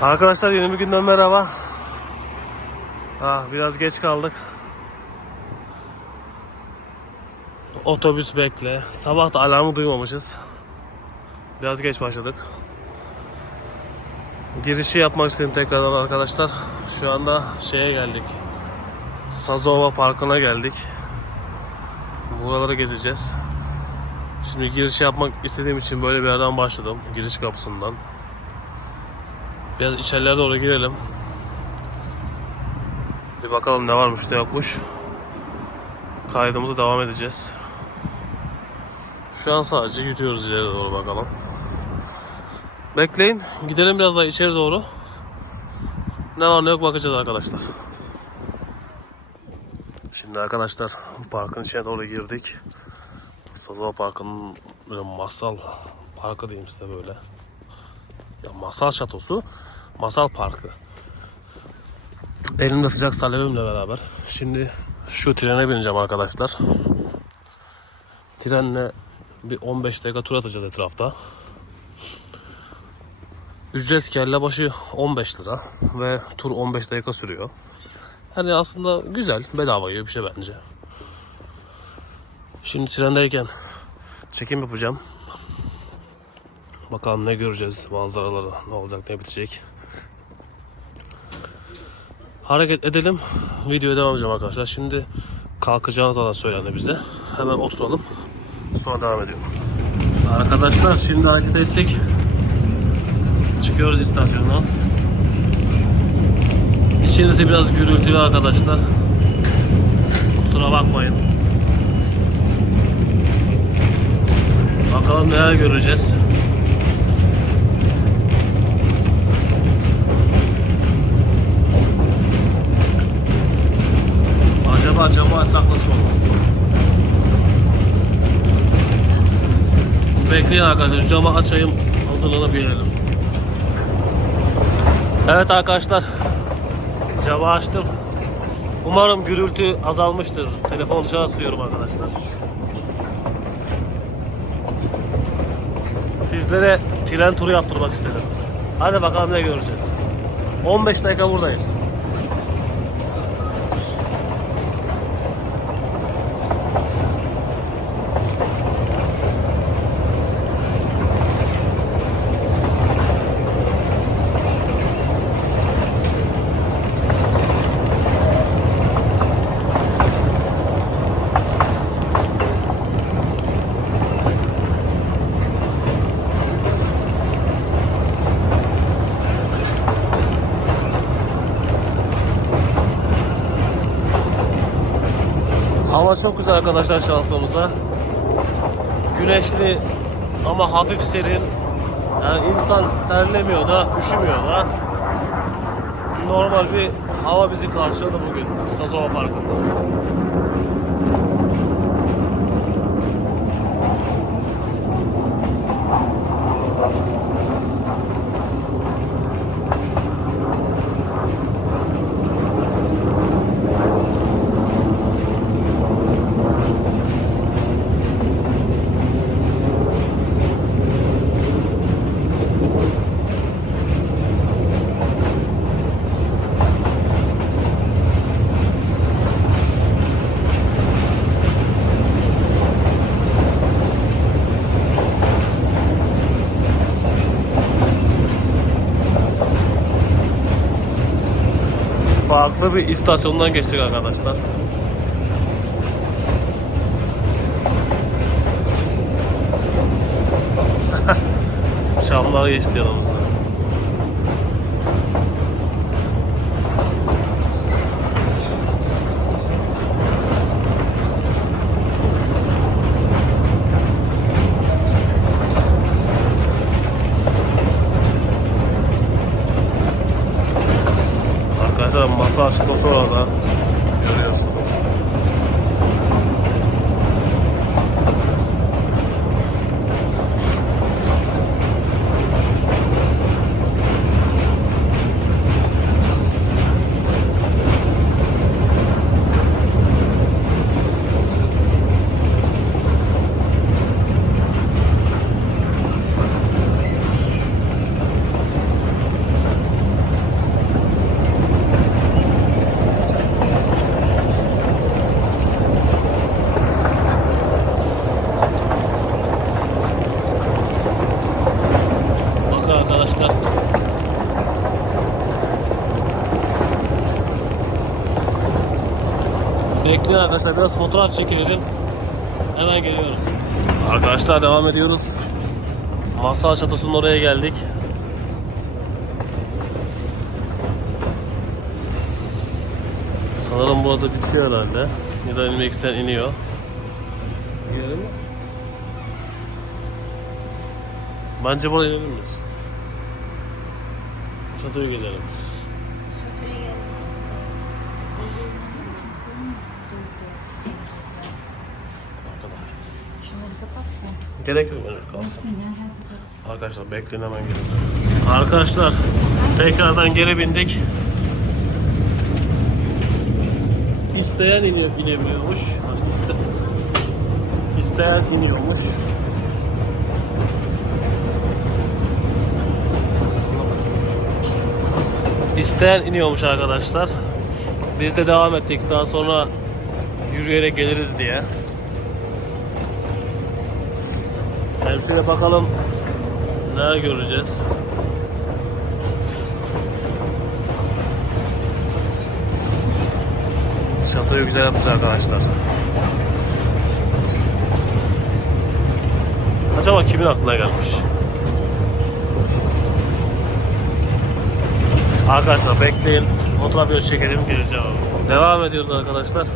Arkadaşlar yeni bir günden merhaba. Ah, biraz geç kaldık. Otobüs bekle. Sabah da alarmı duymamışız. Biraz geç başladık. Girişi yapmak istedim tekrardan arkadaşlar. Şu anda şeye geldik. Sazova Parkı'na geldik. Buraları gezeceğiz. Şimdi giriş yapmak istediğim için böyle bir yerden başladım. Giriş kapısından. Biraz içerilere doğru girelim. Bir bakalım ne varmış ne yokmuş. Kaydımıza devam edeceğiz. Şu an sadece yürüyoruz ileri doğru bakalım. Bekleyin. Gidelim biraz daha içeri doğru. Ne var ne yok bakacağız arkadaşlar. Şimdi arkadaşlar parkın içine doğru girdik. Sazova Parkı'nın masal parkı diyeyim size böyle. Ya masal şatosu, masal parkı. Elimde sıcak salyevimle beraber. Şimdi şu trene bineceğim arkadaşlar. Trenle bir 15 dakika tur atacağız etrafta. Ücret kelle başı 15 lira ve tur 15 dakika sürüyor. Yani aslında güzel, bedava gibi bir şey bence. Şimdi trendeyken çekim yapacağım. Bakalım ne göreceğiz, manzaraları ne olacak, ne bitecek. Hareket edelim, videoya devam edeceğim arkadaşlar. Şimdi kalkacağınız zaman söylendi bize. Hemen oturalım, sonra devam ediyorum. Arkadaşlar şimdi hareket ettik. Çıkıyoruz istasyondan. İçerisi biraz gürültülü arkadaşlar. Kusura bakmayın. Bakalım neler göreceğiz. Nasıl olur? Bekleyin arkadaşlar. Camı açayım. Hazırlanıp. Evet arkadaşlar. Camı açtım. Umarım gürültü azalmıştır. Telefonu dışarı tutuyorum arkadaşlar. Sizlere tren turu yaptırmak istedim. Hadi bakalım ne göreceğiz. 15 dakika buradayız. Hava çok güzel arkadaşlar şansımıza. Güneşli ama hafif serin. Yani insan terlemiyor da, üşümüyor da. Normal bir hava bizi karşıladı bugün Sazova Parkı'nda. Farklı bir istasyondan geçtik arkadaşlar. Şamlar geçti yanımızda. Açtı sonra da görüyorsunuz. Bekleyin arkadaşlar biraz fotoğraf çekelim. Hemen geliyorum. Arkadaşlar devam ediyoruz. Masal Çatısu'nun oraya geldik. Sanırım burada bitiyor herhalde. Ya da Animex'ten iniyor. Gidelim mi? Bence buraya inelim biz. Şatoyu gezelim. Gerek yok öyle kalsın. Arkadaşlar bekleyin hemen gelin. Arkadaşlar tekrardan geri bindik. İsteyen iniyor, inemiyormuş. Hani iste, isteyen iniyormuş. İsteyen iniyormuş arkadaşlar. Biz de devam ettik. Daha sonra yürüyerek geliriz diye. Yani şöyle bakalım neler göreceğiz. Şatoyu güzel yapmış arkadaşlar. Acaba kimin aklına gelmiş? Arkadaşlar bekleyin. Fotoğraf bir çekelim geleceğim. Devam ediyoruz arkadaşlar.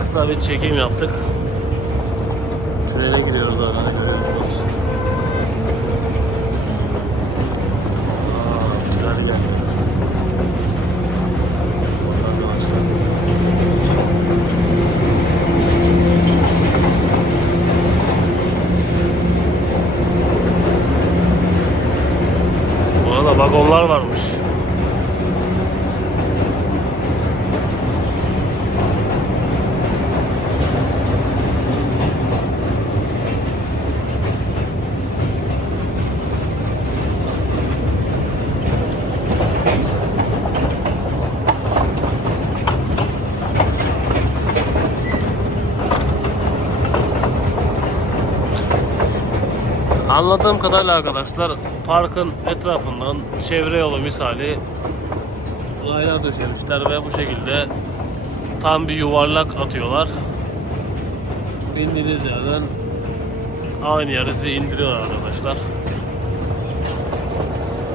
Kısa bir çekim yaptık. Tünele giriyoruz arada görüyorsunuz. Aa, tünel. Burada vagonlar varmış. Anladığım kadarıyla arkadaşlar parkın etrafından çevre yolu misali raylar döşemişler ve bu şekilde tam bir yuvarlak atıyorlar. Bindiğiniz yerden aynı yere sizi indiriyor arkadaşlar.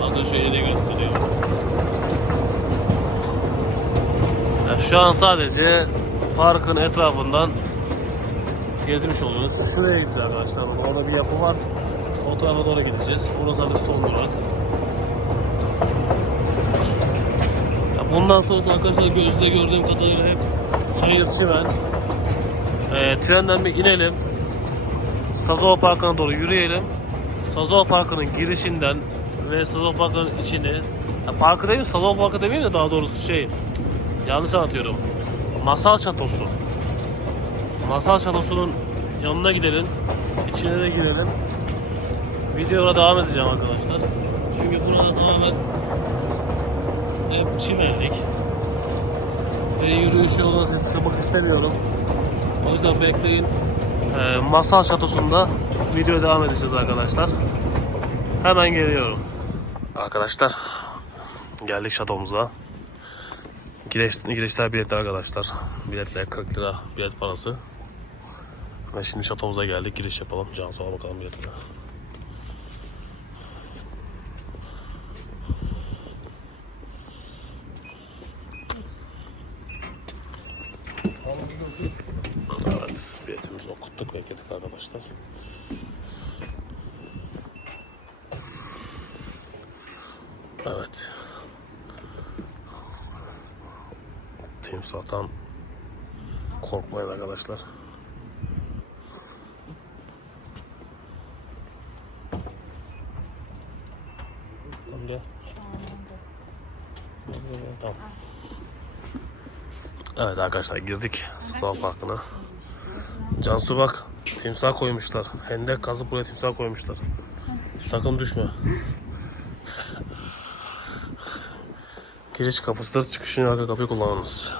Bakın şöyle gösteriyor. Yani şu an sadece parkın etrafından gezmiş oluyoruz. Şuraya gideceğiz arkadaşlar. Orada bir yapı var. O tarafa doğru gideceğiz. Burası artık son durak. Ya bundan sonrası arkadaşlar gözde gördüğüm kadarıyla hep çayır çimen. Ee, trenden bir inelim. Sazova Parkı'na doğru yürüyelim. Sazova Parkı'nın girişinden ve Sazova Parkı'nın içini ya parkı değil, Sazova Parkı demeyeyim de daha doğrusu şey yanlış anlatıyorum. Masal Şatosu. Masal Şatosu'nun yanına gidelim. İçine de girelim. Videoya devam edeceğim arkadaşlar. Çünkü burada tamamen hep çimenlik. Ve yürüyüş yoluna sizi sıkmak istemiyorum. O yüzden bekleyin. Ee, Masal Şatosu'nda video devam edeceğiz arkadaşlar. Hemen geliyorum. Arkadaşlar geldik şatomuza. Giriş, girişler biletler arkadaşlar. Biletler 40 lira bilet parası. Ve şimdi şatomuza geldik. Giriş yapalım. Cansu'ya bakalım biletine. Evet, biletimizi okuttuk ve gittik arkadaşlar. Evet. Timsahtan korkmayın arkadaşlar. Evet arkadaşlar girdik Sağ Parkı'na. Cansu bak timsah koymuşlar. Hendek kazıp buraya timsah koymuşlar. Sakın düşme. Giriş kapısıdır. Çıkışın arka kapıyı kullanınız.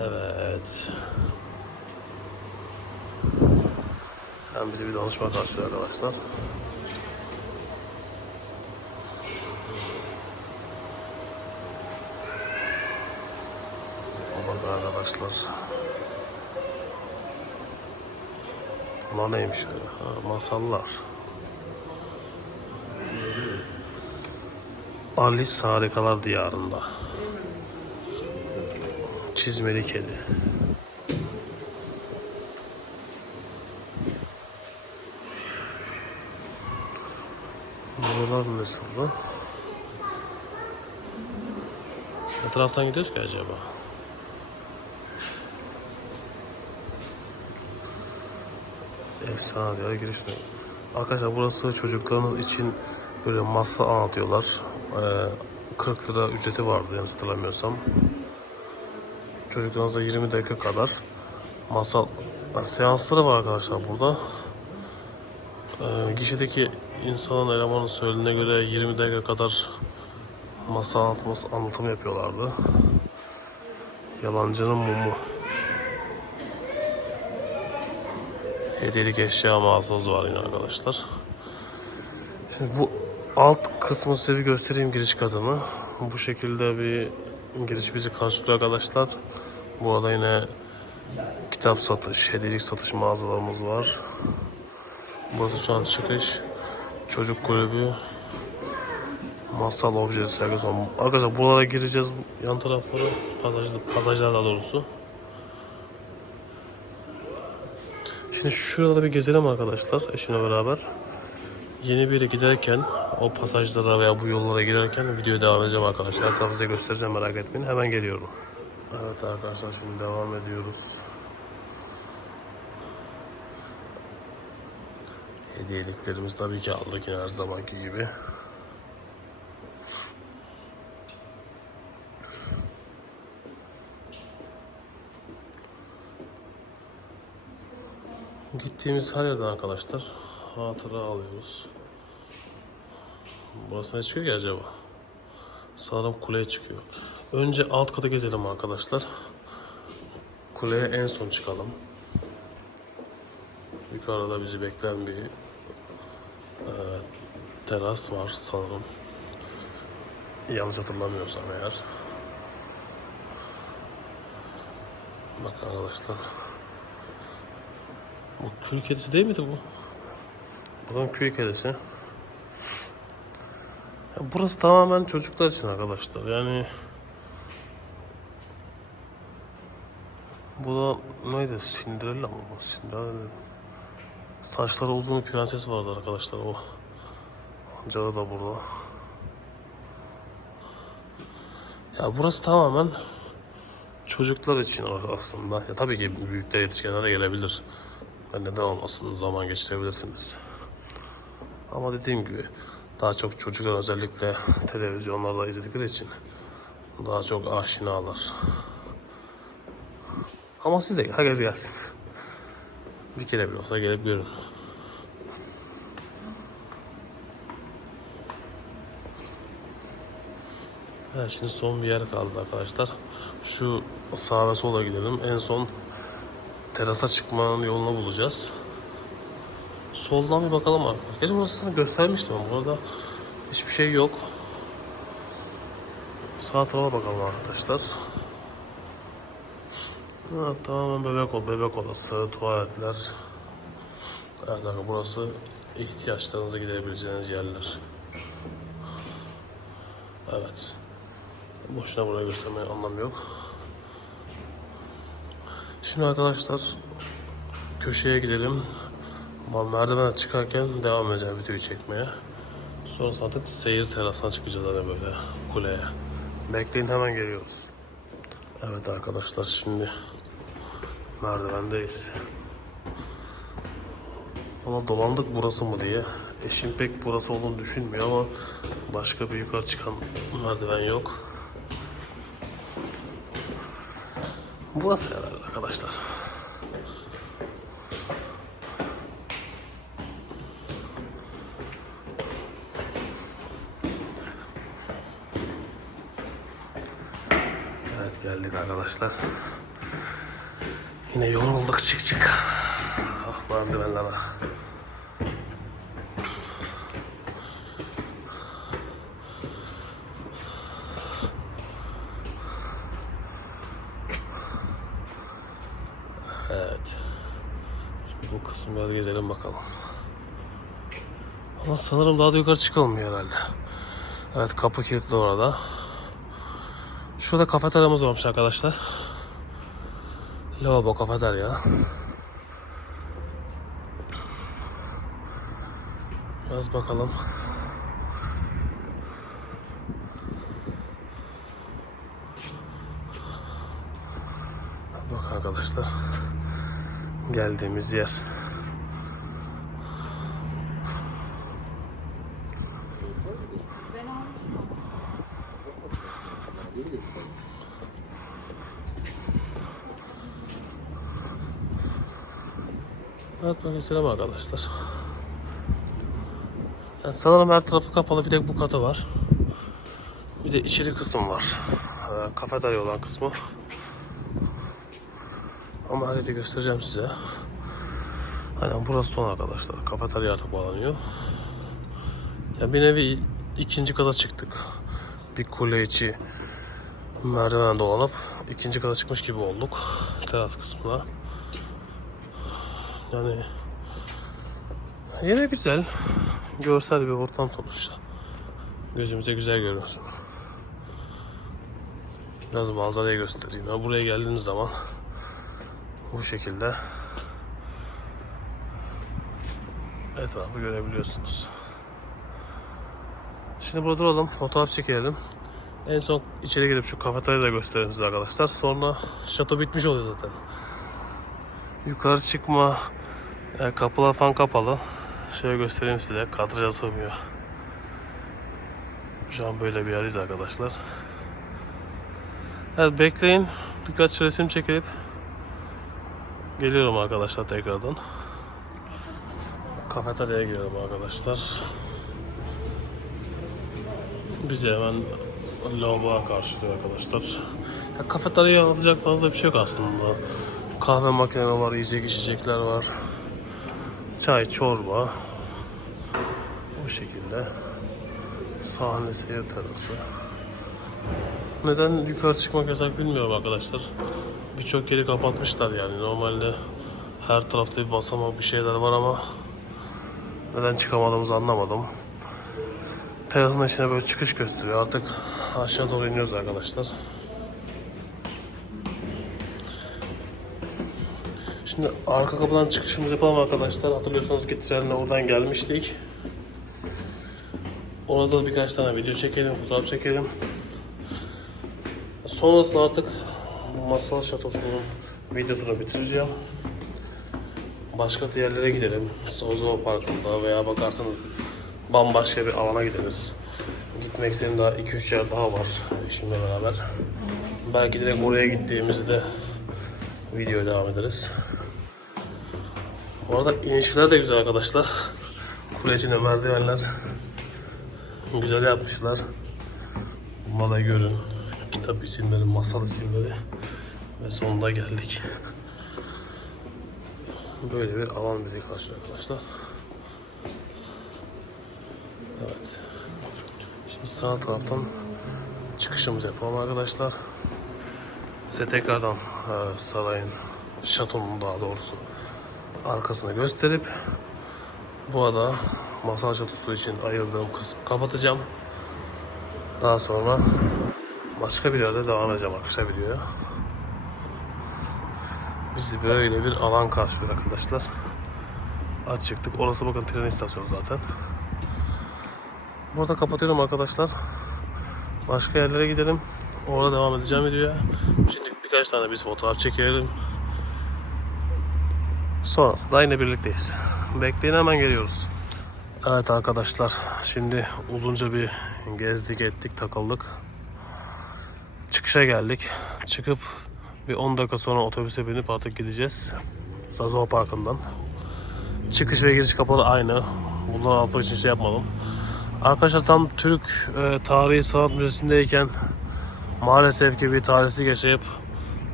Evet. Hem bizi bir danışma karşılıyor arkadaşlar. Arkadaşlar. Bunlar neymiş öyle? Ha, masallar. Alice Harikalar Diyarında. Çizmeli Kedi. Buralar nasıldı? Ne taraftan gidiyoruz ki acaba? Efsane diyor giriş. Arkadaşlar burası çocuklarınız için böyle masal anlatıyorlar. Ee, 40 lira ücreti vardı yanlış hatırlamıyorsam. Çocuklarınıza 20 dakika kadar masal seansları var arkadaşlar burada. Ee, gişedeki insanın elemanın söylediğine göre 20 dakika kadar masal anlatması, anlatım yapıyorlardı. Yalancının mumu. Hediyelik eşya mağazamız var yine arkadaşlar. Şimdi bu alt kısmı size bir göstereyim giriş katını. Bu şekilde bir giriş bizi karşılıyor arkadaşlar. Bu arada yine kitap satış, hediyelik satış mağazalarımız var. Burası şu an çıkış. Çocuk kulübü. Masal objesi var. Arkadaşlar buralara gireceğiz. Yan tarafları pasajlar, pasajlar daha doğrusu. Şimdi şurada bir gezelim arkadaşlar eşimle beraber. Yeni bir yere giderken o pasajlara veya bu yollara girerken videoya devam edeceğim arkadaşlar. Size göstereceğim merak etmeyin. Hemen geliyorum. Evet arkadaşlar şimdi devam ediyoruz. Hediyeliklerimizi tabii ki aldık her zamanki gibi. Gittiğimiz her yerden arkadaşlar hatıra alıyoruz. Burası ne çıkıyor ki acaba? Sanırım kuleye çıkıyor. Önce alt kata gezelim arkadaşlar. Kuleye en son çıkalım. Yukarıda bizi bekleyen bir e, teras var sanırım. Yanlış hatırlamıyorsam eğer. Bakın arkadaşlar. Bu kül kedisi değil miydi bu? Bakın kül kedisi. Ya burası tamamen çocuklar için arkadaşlar. Yani bu da neydi? Cinderella mı? Cinderella. Saçları uzun bir prenses vardı arkadaşlar o. Cadı da burada. Ya burası tamamen çocuklar için aslında. Ya tabii ki büyükler yetişkinler de gelebilir. Neden olmasın zaman geçirebilirsiniz. Ama dediğim gibi daha çok çocuklar özellikle televizyonlarda izledikleri için daha çok aşinalar. Ama siz de herkes gelsin. Bir kere bile olsa gelip görün. Evet şimdi son bir yer kaldı arkadaşlar. Şu sağa ve sola gidelim. En son terasa çıkmanın yolunu bulacağız. Soldan bir bakalım abi. Gerçi burasını göstermiştim ama burada hiçbir şey yok. Sağ tarafa bakalım arkadaşlar. Ha, tamamen bebek ol, bebek odası, tuvaletler. Evet arkadaşlar burası ihtiyaçlarınızı giderebileceğiniz yerler. Evet. Boşuna buraya göstermeye anlam yok. Şimdi arkadaşlar köşeye gidelim. Merdivene çıkarken devam edeceğim videoyu çekmeye. Sonra artık seyir terasına çıkacağız hani böyle kuleye. Bekleyin hemen geliyoruz. Evet arkadaşlar şimdi merdivendeyiz. Ama dolandık burası mı diye. Eşim pek burası olduğunu düşünmüyor ama başka bir yukarı çıkan merdiven yok. Burası herhalde arkadaşlar. Evet geldik arkadaşlar. Yine yorulduk çık çık. Ah merdivenlere. Bu kısmı biraz gezelim bakalım. Ama sanırım daha da yukarı çıkılmıyor herhalde. Evet kapı kilitli orada. Şurada kafeteryamız varmış arkadaşlar. Lavabo kafeterya. Biraz bakalım. Bak arkadaşlar. Geldiğimiz yer. Evet bakın selam arkadaşlar. Yani sanırım her tarafı kapalı bir tek bu katı var. Bir de içeri kısım var. Ee, kafeterya olan kısmı. Ama yeri göstereceğim size. Aynen burası son arkadaşlar. Kafeterya artık bağlanıyor. Ya bir nevi ikinci kata çıktık. Bir kule içi merdiven dolanıp ikinci kata çıkmış gibi olduk. Teras kısmına. Yani yine güzel. Görsel bir ortam sonuçta. Gözümüze güzel görünsün. Biraz manzarayı göstereyim. Ya buraya geldiğiniz zaman bu şekilde etrafı görebiliyorsunuz. Şimdi burada duralım, fotoğraf çekelim. En son içeri girip şu kafeteryayı da göstereyim size arkadaşlar. Sonra şato bitmiş oluyor zaten. Yukarı çıkma e, kapılar falan kapalı. Şöyle göstereyim size. Kadraja sığmıyor. Şu an böyle bir yerdeyiz arkadaşlar. Evet bekleyin. Birkaç resim çekip geliyorum arkadaşlar tekrardan. Kafeteryaya girelim arkadaşlar. Bizi hemen lavaboya karşılıyor arkadaşlar. Ya kafeteryaya anlatacak fazla bir şey yok aslında. Kahve makinesi var, yiyecek içecekler var. Çay, çorba. Bu şekilde. Sahne seyir terası. Neden yukarı çıkmak yasak bilmiyorum arkadaşlar. Birçok yeri kapatmışlar yani. Normalde her tarafta bir basamak bir şeyler var ama neden çıkamadığımızı anlamadım. Terasın içine böyle çıkış gösteriyor. Artık aşağı doğru iniyoruz arkadaşlar. Şimdi arka kapıdan çıkışımızı yapalım arkadaşlar. Hatırlıyorsanız ki trenle oradan gelmiştik. Orada birkaç tane video çekelim, fotoğraf çekelim. Sonrasında artık Masal Şatosu'nun videosunu bitireceğim. Başka yerlere gidelim. Sozova Parkı'nda veya bakarsınız bambaşka bir alana gideriz. Gitmek istediğim daha 2-3 yer daha var eşimle beraber. Belki direkt oraya gittiğimizde videoya devam ederiz. Bu arada inişler de güzel arkadaşlar. Kulecine merdivenler güzel yapmışlar. Da görün. Kitap isimleri, masal isimleri ve sonunda geldik. Böyle bir alan bizi karşılıyor arkadaşlar. Evet. Şimdi sağ taraftan çıkışımızı yapalım arkadaşlar. Size tekrardan e, sarayın, şatonun daha doğrusu arkasını gösterip bu arada masal şatosu için ayırdığım kısmı kapatacağım. Daha sonra başka bir yerde devam edeceğim arkadaşlar videoya. Bizi böyle bir alan karşılıyor arkadaşlar. Aç çıktık. Orası bakın tren istasyonu zaten. Burada kapatıyorum arkadaşlar. Başka yerlere gidelim. Orada devam edeceğim videoya. Şimdi birkaç tane biz fotoğraf çekelim. Sonrasında yine birlikteyiz. Bekleyin hemen geliyoruz. Evet arkadaşlar şimdi uzunca bir gezdik ettik takıldık. Çıkışa geldik. Çıkıp bir 10 dakika sonra otobüse binip artık gideceğiz. Sazova Parkı'ndan. Çıkış ve giriş kapıları aynı. Bunları almak için şey yapmadım. Arkadaşlar tam Türk e, Tarihi Sanat Müzesi'ndeyken maalesef ki bir talihsiz yaşayıp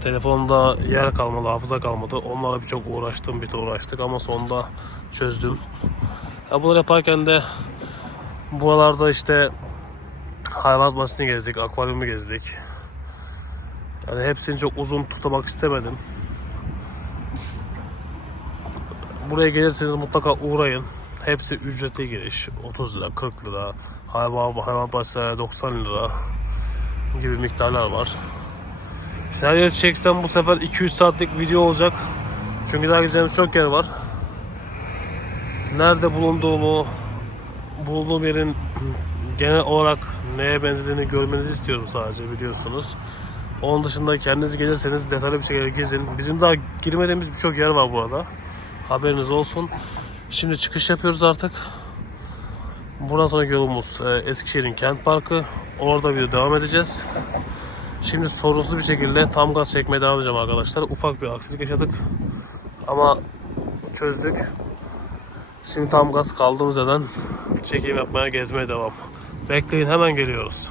telefonda yer kalmadı, hafıza kalmadı. Onlarla birçok uğraştım, bir uğraştık ama sonunda çözdüm. Ya bunları yaparken de buralarda işte hayvanat bahçesini gezdik, akvaryumu gezdik. Yani hepsini çok uzun tutmak istemedim. buraya gelirseniz mutlaka uğrayın. Hepsi ücretli giriş. 30 lira, 40 lira, hayvan, hayvan bahçeleri 90 lira gibi miktarlar var. Yeri çeksem bu sefer 2-3 saatlik video olacak. Çünkü daha gideceğimiz çok yer var. Nerede bulunduğumu, bulunduğum yerin genel olarak neye benzediğini görmenizi istiyorum sadece biliyorsunuz. Onun dışında kendiniz gelirseniz detaylı bir şekilde gezin. Bizim daha girmediğimiz birçok yer var bu arada. Haberiniz olsun. Şimdi çıkış yapıyoruz artık. Buradan sonraki yolumuz e, Eskişehir'in Kent Parkı. Orada bir devam edeceğiz. Şimdi sorunsuz bir şekilde tam gaz çekmeye devam edeceğim arkadaşlar. Ufak bir aksilik yaşadık. Ama çözdük. Şimdi tam gaz kaldığımız yerden çekim yapmaya gezmeye devam. Bekleyin hemen geliyoruz.